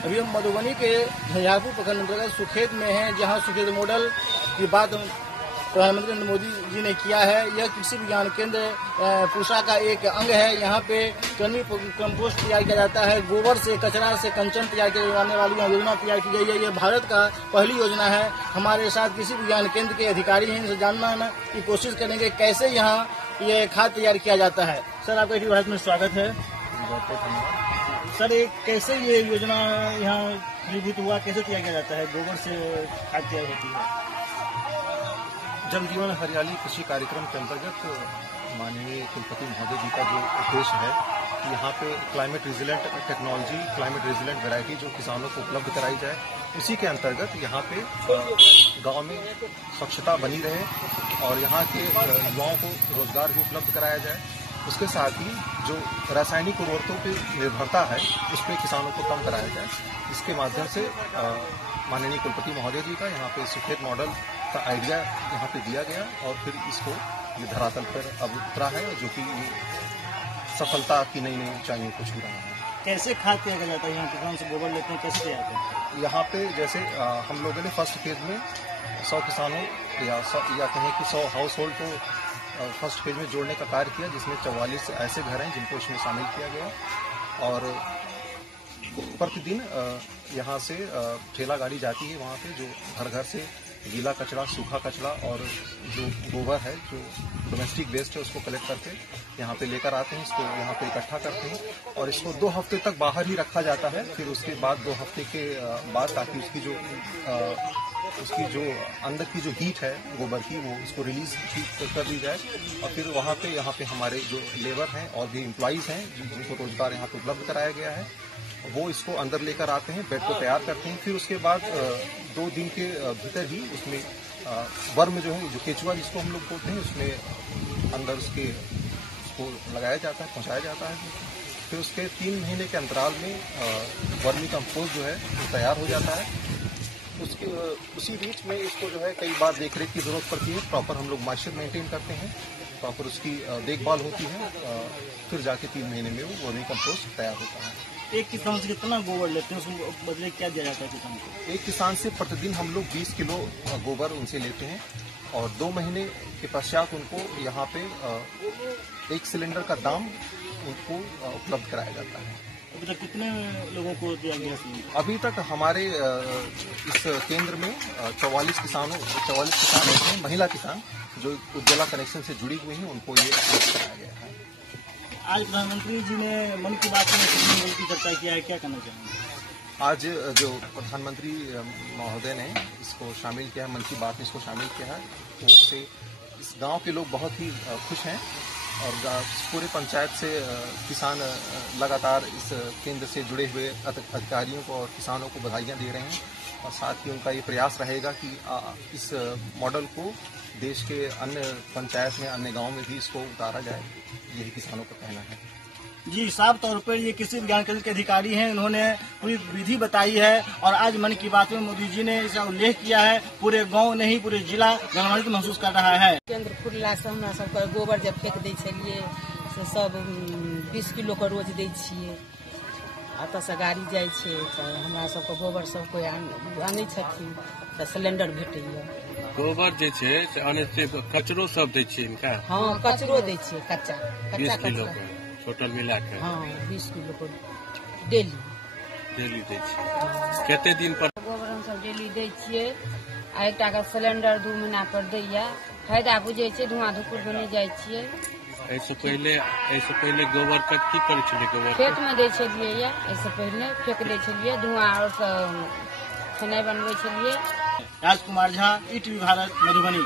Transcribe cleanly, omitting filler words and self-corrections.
अभी हम मधुबनी के झंझारपुर प्रखंड अंतर्गत सुखेत में हैं, जहां सुखेत मॉडल की बात प्रधानमंत्री नरेंद्र मोदी जी ने किया है। यह कृषि विज्ञान केंद्र पूसा का एक अंग है। यहाँ पे कर्मी कंपोस्ट तैयार किया जाता है। गोबर से, कचरा से कंचन तैयार किए जाने वाली योजना तैयार की गई है। ये भारत का पहली योजना है। हमारे साथ कृषि विज्ञान केंद्र के अधिकारी हैं, इनसे जानना की कोशिश करेंगे कैसे यहाँ ये खाद तैयार किया जाता है। सर, आपका इसी भारत में स्वागत है। सर, कैसे ये योजना यहाँ विभूत हुआ, कैसे तैयार किया जाता है? गोबर से खाद तैयार होती है। जल जीवन हरियाली कृषि कार्यक्रम के अंतर्गत माननीय कुलपति महोदय जी का जो उद्देश्य है कि यहाँ पे climate resilient technology, climate resilient variety जो किसानों को उपलब्ध कराई जाए, उसी के अंतर्गत यहाँ पे गांव में स्वच्छता बनी रहे और यहाँ के युवाओं को रोजगार भी उपलब्ध कराया जाए। उसके साथ ही जो रासायनिक उर्वरकों पर निर्भरता है उस पर किसानों को कम कराया जाए। इसके माध्यम से माननीय कुलपति महोदय जी का यहाँ पे सुखेत मॉडल का आइडिया यहाँ पे दिया गया और फिर इसको ये धरातल पर अब उतरा है, जो कि सफलता की नई नई ऊंचाइयों को छू रहा है। कैसे खाद तैयार किया जाता है? यहाँ किसान से गोबर लेते हैं, कैसे तैयार करते हैं? यहाँ पे जैसे हम लोगों ने फर्स्ट फेज में 100 किसानों या कहें कि 100 हाउस होल्ड को फर्स्ट फेज में जोड़ने का कार्य किया, जिसमें 44 ऐसे घर हैं जिनको इसमें शामिल किया गया। और प्रतिदिन यहाँ से ठेला गाड़ी जाती है वहाँ पे, जो घर घर से गीला कचरा, सूखा कचरा और जो गोबर है, जो डोमेस्टिक वेस्ट है, उसको कलेक्ट करके यहाँ पे लेकर आते हैं। इसको यहाँ पे इकट्ठा करते हैं और इसको 2 हफ्ते तक बाहर ही रखा जाता है। फिर उसके बाद 2 हफ्ते के बाद ताकि उसकी जो अंदर की जो हीट है गोबर की, वो उसको रिलीज कर दी जाए। और फिर वहाँ पे यहाँ पे हमारे जो लेबर हैं और भी एम्प्लॉइज हैं जिनको रोजगार यहाँ पे उपलब्ध कराया गया है, वो इसको अंदर लेकर आते हैं, बेड को तैयार करते हैं। फिर उसके बाद 2 दिन के भीतर ही उसमें वर्म जो है, जो केचुआ जिसको हम लोग बोलते हैं, उसमें अंदर उसको लगाया जाता है, पहुंचाया जाता है। फिर उसके 3 महीने के अंतराल में वर्मी कंपोस्ट जो है वो तैयार हो जाता है। उसी बीच में इसको जो है कई बार देखरेख की जरूरत पड़ती है। प्रॉपर हम लोग मॉइस्चर मेंटेन करते हैं, प्रॉपर उसकी देखभाल होती है। फिर जाके 3 महीने में वो वर्मी कंपोस्ट तैयार होता है। एक किसान से कितना गोबर लेते हैं, उसको बदले क्या दिया जाता है किसान को? एक किसान से प्रतिदिन हम लोग 20 किलो गोबर उनसे लेते हैं और 2 महीने के पश्चात उनको यहाँ पे 1 सिलेंडर का दाम उनको उपलब्ध कराया जाता है। अभी तक कितने लोगों को दिया गया? अभी तक हमारे इस केंद्र में 44 किसान ऐसे हैं, महिला किसान जो उज्ज्वला कनेक्शन से जुड़ी हुई हैं, उनको ये उपलब्ध कराया गया है। आज प्रधानमंत्री जी ने मन की बात में कितनी की चर्चा किया है, क्या करना चाहेंगे? आज जो प्रधानमंत्री महोदय ने इसको शामिल किया है, मन की बात में इसको शामिल किया है, उससे इस गांव के लोग बहुत ही खुश हैं और पूरे पंचायत से किसान लगातार इस केंद्र से जुड़े हुए अधिकारियों को और किसानों को बधाइयां दे रहे हैं। और साथ ही उनका ये प्रयास रहेगा कि इस मॉडल को देश के अन्य पंचायत में, अन्य गांव में भी इसको उतारा जाए। यही किसानों का कहना है। जी, साफ तौर पर ये कृषि विज्ञान केंद्र के अधिकारी हैं, उन्होंने पूरी विधि बताई है और आज मन की बात में मोदी जी ने इसका उल्लेख किया है। पूरे गांव नहीं, पूरे जिला गौरवान्वित महसूस कर रहा है। केंद्र खुलला से हमरा सबके गोबर जब फेंक दै छलिए से सब 20 किलो के रोज दै छियै। एतऽ से गाड़ी जाइ छै तऽ हमरा सबके गोबर सब कोई आनै छथिन तऽ सिलेंडर भेटैया। गोबर जे छै से आनै छै, कचरो सब दै छियै इनका? हाँ, कचरो दै छियै, कच्चा 20 किलो के टोटल मिला के? हाँ, 20 किलो को डेली दै छियै। कते दिन पर गोबर हम सब डेली दै छियै आ एकटा के सिलेंडर 2 महीना पर दैया। फायदा बुझै छै, धुआं धुकुर में नहीं जाइ छियै। ऐसे पहले गोबर का की करै छलियै? गोबर खेत में दै छलियै या ऐसे पहले फेंक दै छलियै, धुआं और खेनाइ बनबै छलियै। राजकुमार झा, ईटीवी भारत, मधुबनी।